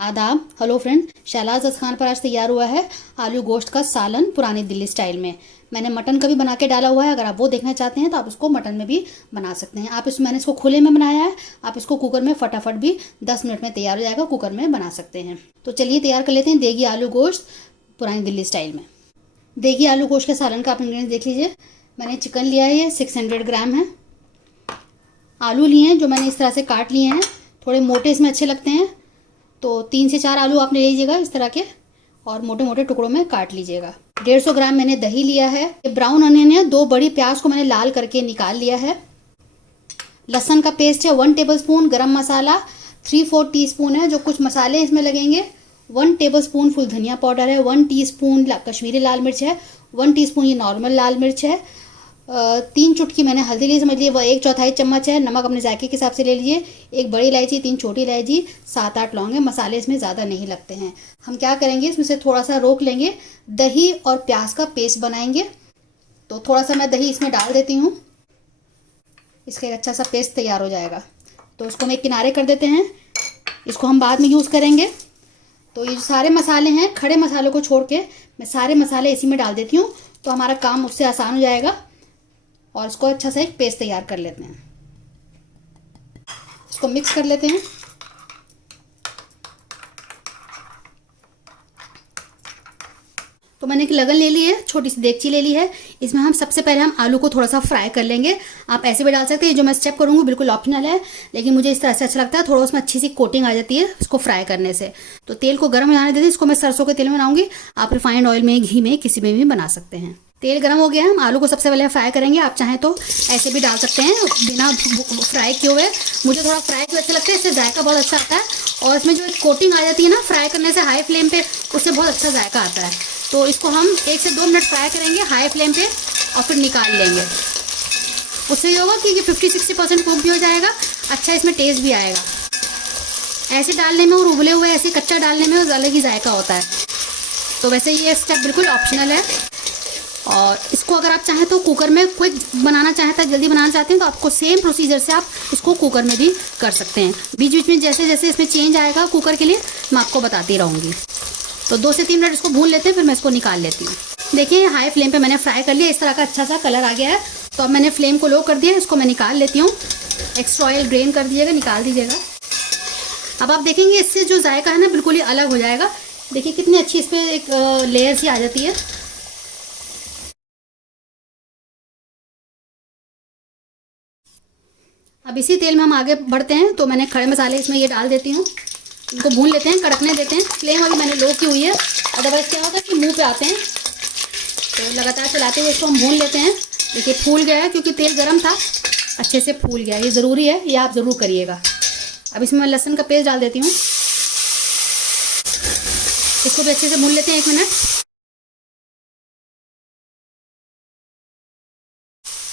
आदाब। Hello friend, शहलाज Khan पर आज तैयार हुआ है आलू गोश्त का सालन पुरानी दिल्ली स्टाइल में। मैंने मटन का भी बना के डाला हुआ है, अगर आप वो देखना चाहते हैं तो आप उसको मटन में भी बना सकते हैं। मैंने इसको खुले में बनाया है, आप इसको कुकर में फटाफट भी 10 मिनट में तैयार हो जाएगा, कुकर में बना सकते हैं। तो चलिए तैयार कर लेते हैं देगी आलू गोश्त पुरानी दिल्ली स्टाइल में। देगी आलू गोश्त के सालन का आप इंग्रेडिएंट्स देख लीजिए। मैंने चिकन लिया है, ये 600 ग्राम है। आलू लिए हैं जो मैंने इस तरह से काट लिए हैं, थोड़े मोटे इसमें अच्छे लगते हैं, तो 3 से 4 आलू आप ले लीजिएगा इस तरह के, और मोटे मोटे टुकड़ों में काट लीजिएगा। 150 ग्राम मैंने दही लिया है। ब्राउन अनियन है, 2 बड़ी प्याज को मैंने लाल करके निकाल लिया है। लहसुन का पेस्ट है 1 टेबलस्पून। गरम मसाला 3/4 टीस्पून है, जो कुछ मसाले इसमें लगेंगे। 1 टेबलस्पून फुल धनिया पाउडर है। 1 टीस्पून कश्मीरी लाल मिर्च है। 1 टीस्पून ये नॉर्मल लाल मिर्च है। 3 चुटकी मैंने हल्दी ली, समझ लीजिए। वह 1/4 चम्मच है। नमक अपने जायके के हिसाब से ले लीजिए। 1 बड़ी इलायची, 3 छोटी इलायची, 7-8 लौंग है। मसाले इसमें ज़्यादा नहीं लगते हैं। हम क्या करेंगे, इसमें से थोड़ा सा रोक लेंगे, दही और प्याज का पेस्ट बनाएंगे। तो थोड़ा सा मैं दही इसमें डाल देती हूँ, इसका एक अच्छा सा पेस्ट तैयार हो जाएगा। तो इसको हम एक किनारे कर देते हैं, इसको हम बाद में यूज़ करेंगे। तो ये जो सारे मसाले हैं, खड़े मसालों को छोड़ के मैं सारे मसाले इसी में डाल देती हूँ, तो हमारा काम उससे आसान हो जाएगा। और इसको अच्छा सा एक पेस्ट तैयार कर लेते हैं। इसको मिक्स कर लेते हैं। तो मैंने एक लगन ले ली है, छोटी सी देगची ले ली है। इसमें हम सबसे पहले हम आलू को थोड़ा सा फ्राई कर लेंगे। आप ऐसे भी डाल सकते हैं, जो मैं स्टेप करूँगी बिल्कुल ऑप्शनल है, लेकिन मुझे इस तरह से अच्छा लगता है। थोड़ा उसमें अच्छी सी कोटिंग आ जाती है इसको फ्राई करने से। तो तेल को गर्म हो जाने देते हैं। इसको मैं सरसों के तेल में बनाऊंगी, आप रिफाइंड ऑयल में, घी में, किसी में भी बना सकते हैं। तेल गर्म हो गया है, हम आलू को सबसे पहले फ्राई करेंगे। आप चाहें तो ऐसे भी डाल सकते हैं बिना फ्राई किए हुए। मुझे थोड़ा फ्राई किए अच्छे लगते हैं, इससे जायका बहुत अच्छा आता है। और इसमें जो कोटिंग आ जाती है ना फ्राई करने से हाई फ्लेम पे, उससे बहुत अच्छा जायका आता है। तो इसको हम 1 से 2 मिनट फ्राई करेंगे हाई फ्लेम पे, और फिर निकाल लेंगे। उससे ये होगा कि ये 50-60% कुक भी हो जाएगा, अच्छा इसमें टेस्ट भी आएगा। ऐसे डालने में और उबले हुए ऐसे कच्चा डालने में अलग ही जायका होता है। तो वैसे ये स्टेप बिल्कुल ऑप्शनल है। और इसको अगर आप चाहें तो कुकर में क्विक बनाना चाहता है, जल्दी बनाना चाहते हैं, तो आपको सेम प्रोसीजर से आप इसको कुकर में भी कर सकते हैं। बीच बीच में जैसे जैसे इसमें चेंज आएगा कुकर के लिए, मैं आपको बताती रहूँगी। तो 2 से 3 मिनट इसको भून लेते हैं, फिर मैं इसको निकाल लेती हूँ। देखिए हाई फ्लेम पे मैंने फ्राई कर लिया, इस तरह का अच्छा सा कलर आ गया है। तो अब मैंने फ्लेम को लो कर दिया, इसको मैं निकाल लेती हूँ। एक्स्ट्रा ऑयल ड्रेन कर दीजिएगा, निकाल दीजिएगा। अब आप देखेंगे इससे जो जायका है ना बिल्कुल ही अलग हो जाएगा। देखिए कितनी अच्छी इस पर एक लेयर सी आ जाती है। अब इसी तेल में हम आगे बढ़ते हैं। तो मैंने खड़े मसाले इसमें ये डाल देती हूँ, इनको भून लेते हैं, कड़कने देते हैं। फ्लेम अभी मैंने लो की हुई है, अदरवाइज क्या होता है कि मुंह पे आते हैं। तो लगातार चलाते हुए इसको हम भून लेते हैं। देखिए फूल गया है, क्योंकि तेल गर्म था, अच्छे से फूल गया। ये ज़रूरी है, ये आप ज़रूर करिएगा। अब इसमें मैं लहसुन का पेस्ट डाल देती हूँ, इसको भी अच्छे से भून लेते हैं 1 मिनट।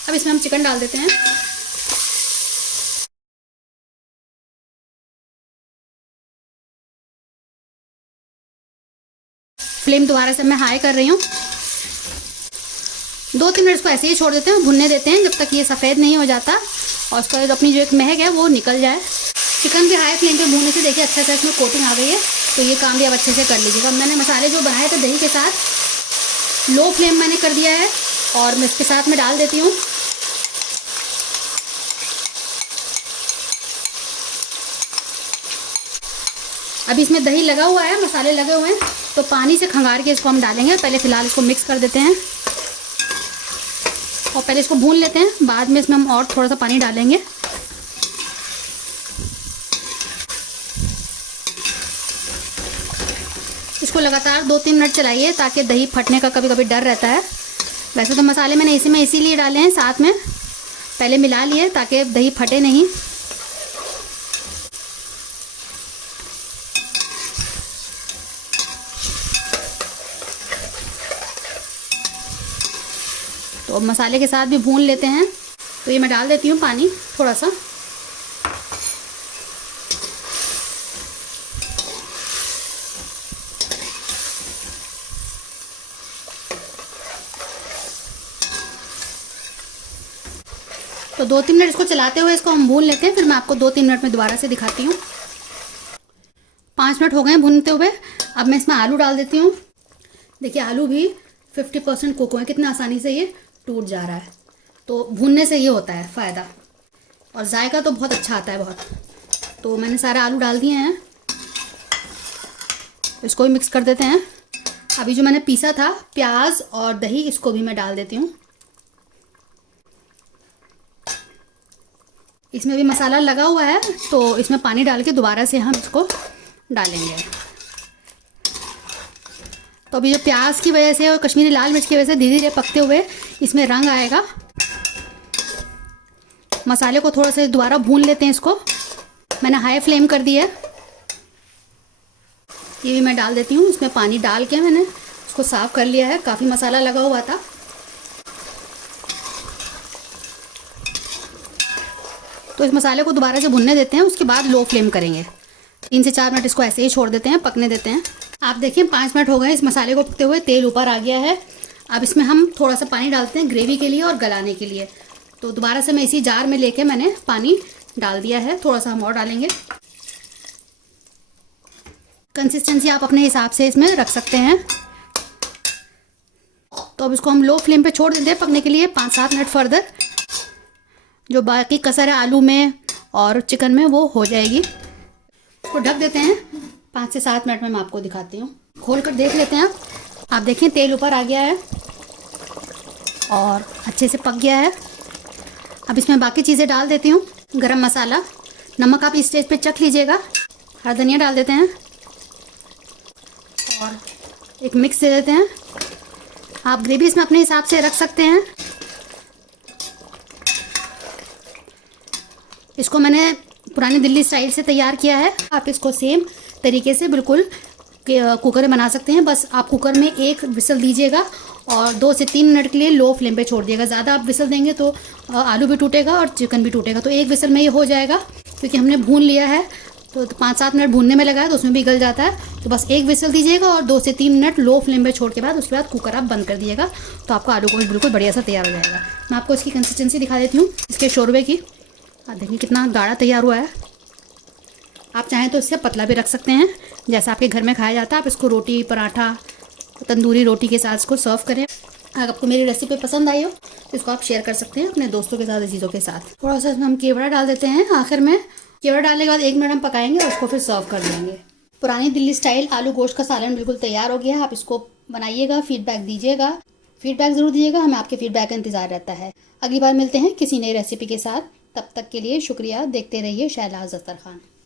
अब इसमें हम चिकन डाल देते हैं। फ्लेम दोबारा से मैं हाई कर रही हूँ। 2-3 मिनट इसको ऐसे ही छोड़ देते हैं, भुनने देते हैं जब तक ये सफ़ेद नहीं हो जाता, और उसका अपनी जो एक महक है वो निकल जाए। चिकन भी हाई फ्लेम पे भूनने से देखिए अच्छा सा इसमें कोटिंग आ गई है। तो ये काम भी आप अच्छे से कर लीजिएगा। मैंने मसाले जो बनाए थे दही के साथ, लो फ्लेम मैंने कर दिया है, और मैं इसके साथ में डाल देती हूँ। अभी इसमें दही लगा हुआ है, मसाले लगे हुए हैं, तो पानी से खंगार के इसको हम डालेंगे। पहले फ़िलहाल इसको मिक्स कर देते हैं, और पहले इसको भून लेते हैं, बाद में इसमें हम और थोड़ा सा पानी डालेंगे। इसको लगातार 2-3 मिनट चलाइए, ताकि दही फटने का कभी कभी डर रहता है। वैसे तो मसाले मैंने इसीलिए डाले हैं, साथ में पहले मिला लिए ताकि दही फटे नहीं। तो मसाले के साथ भी भून लेते हैं। तो ये मैं डाल देती हूँ पानी थोड़ा सा। तो 2-3 मिनट इसको चलाते हुए इसको हम भून लेते हैं, फिर मैं आपको 2-3 मिनट में दोबारा से दिखाती हूँ। 5 मिनट हो गए हैं भूनते हुए। अब मैं इसमें आलू डाल देती हूँ। देखिए आलू भी 50% कुक हुए, कितना आसानी से ये टूट जा रहा है। तो भूनने से ये होता है फ़ायदा, और जायका तो बहुत अच्छा आता है बहुत। तो मैंने सारे आलू डाल दिए हैं, इसको भी मिक्स कर देते हैं। अभी जो मैंने पीसा था प्याज और दही, इसको भी मैं डाल देती हूँ। इसमें भी मसाला लगा हुआ है, तो इसमें पानी डाल के दोबारा से हम इसको डालेंगे। तो अभी जो प्याज की वजह से और कश्मीरी लाल मिर्च की वजह से धीरे धीरे पकते हुए इसमें रंग आएगा। मसाले को थोड़ा सा दोबारा भून लेते हैं। इसको मैंने हाई फ्लेम कर दी है। ये भी मैं डाल देती हूँ। इसमें पानी डाल के मैंने इसको साफ़ कर लिया है, काफ़ी मसाला लगा हुआ था। तो इस मसाले को दोबारा से भुनने देते हैं, उसके बाद लो फ्लेम करेंगे। 3 से 4 मिनट इसको ऐसे ही छोड़ देते हैं, पकने देते हैं। आप देखिए 5 मिनट हो गए इस मसाले को पकते हुए, तेल ऊपर आ गया है। अब इसमें हम थोड़ा सा पानी डालते हैं ग्रेवी के लिए और गलाने के लिए। तो दोबारा से मैं इसी जार में लेके मैंने पानी डाल दिया है, थोड़ा सा हम और डालेंगे। कंसिस्टेंसी आप अपने हिसाब से इसमें रख सकते हैं। तो अब इसको हम लो फ्लेम पे छोड़ देते हैं पकने के लिए 5-7 मिनट फर्दर। जो बाकी कसर है आलू में और चिकन में वो हो जाएगी। इसको ढक देते हैं 5 से 7 मिनट में। मैं आपको दिखाती हूँ, खोल कर देख लेते हैं। आप देखिए तेल ऊपर आ गया है और अच्छे से पक गया है। अब इसमें बाकी चीज़ें डाल देती हूँ। गरम मसाला, नमक आप इस स्टेज पे चख लीजिएगा। हरा धनिया डाल देते हैं और एक मिक्स दे देते हैं। आप ग्रेवी इसमें अपने हिसाब से रख सकते हैं। इसको मैंने पुरानी दिल्ली स्टाइल से तैयार किया है। आप इसको सेम तरीके से बिल्कुल कुकर में बना सकते हैं। बस आप कुकर में एक विसल दीजिएगा और 2 से 3 मिनट के लिए लो फ्लेम पे छोड़ दिएगा। ज़्यादा आप विसल देंगे तो आलू भी टूटेगा और चिकन भी टूटेगा। तो एक विसल में ये हो जाएगा, क्योंकि हमने भून लिया है। तो 5-7 मिनट भूनने में लगा है, तो उसमें भी गल जाता है। तो बस एक विसल दीजिएगा और 2 से 3 मिनट लो फ्लेम पे छोड़ के बाद उसके बाद कुकर आप बंद कर दिएगा। तो आपका आलू गोश्त बिल्कुल बढ़िया सा तैयार हो जाएगा। मैं आपको इसकी कंसिस्टेंसी दिखा देती हूँ इसके शोरबे की। देखिए कितना गाढ़ा तैयार हुआ है। आप चाहें तो इससे पतला भी रख सकते हैं, जैसा आपके घर में खाया जाता है। आप इसको रोटी, पराठा, तंदूरी रोटी के साथ इसको सर्व करें। अगर आपको मेरी रेसिपी पसंद आई हो तो इसको आप शेयर कर सकते हैं अपने दोस्तों के साथ, अजीज़ों के साथ। थोड़ा सा हम केवड़ा डाल देते हैं आखिर में। केवड़ा डालने के बाद 1 मिनट हम पकाएंगे और उसको फिर सर्व कर देंगे। पुरानी दिल्ली स्टाइल आलू गोश्त का सालन बिल्कुल तैयार हो गया है। आप इसको बनाइएगा, फीडबैक दीजिएगा। फीडबैक ज़रूर दीजिएगा, हमें आपके फीडबैक का इंतज़ार रहता है। अगली बार मिलते हैं किसी नई रेसिपी के साथ। तब तक के लिए शुक्रिया। देखते रहिए शहनाज अख्तर खान।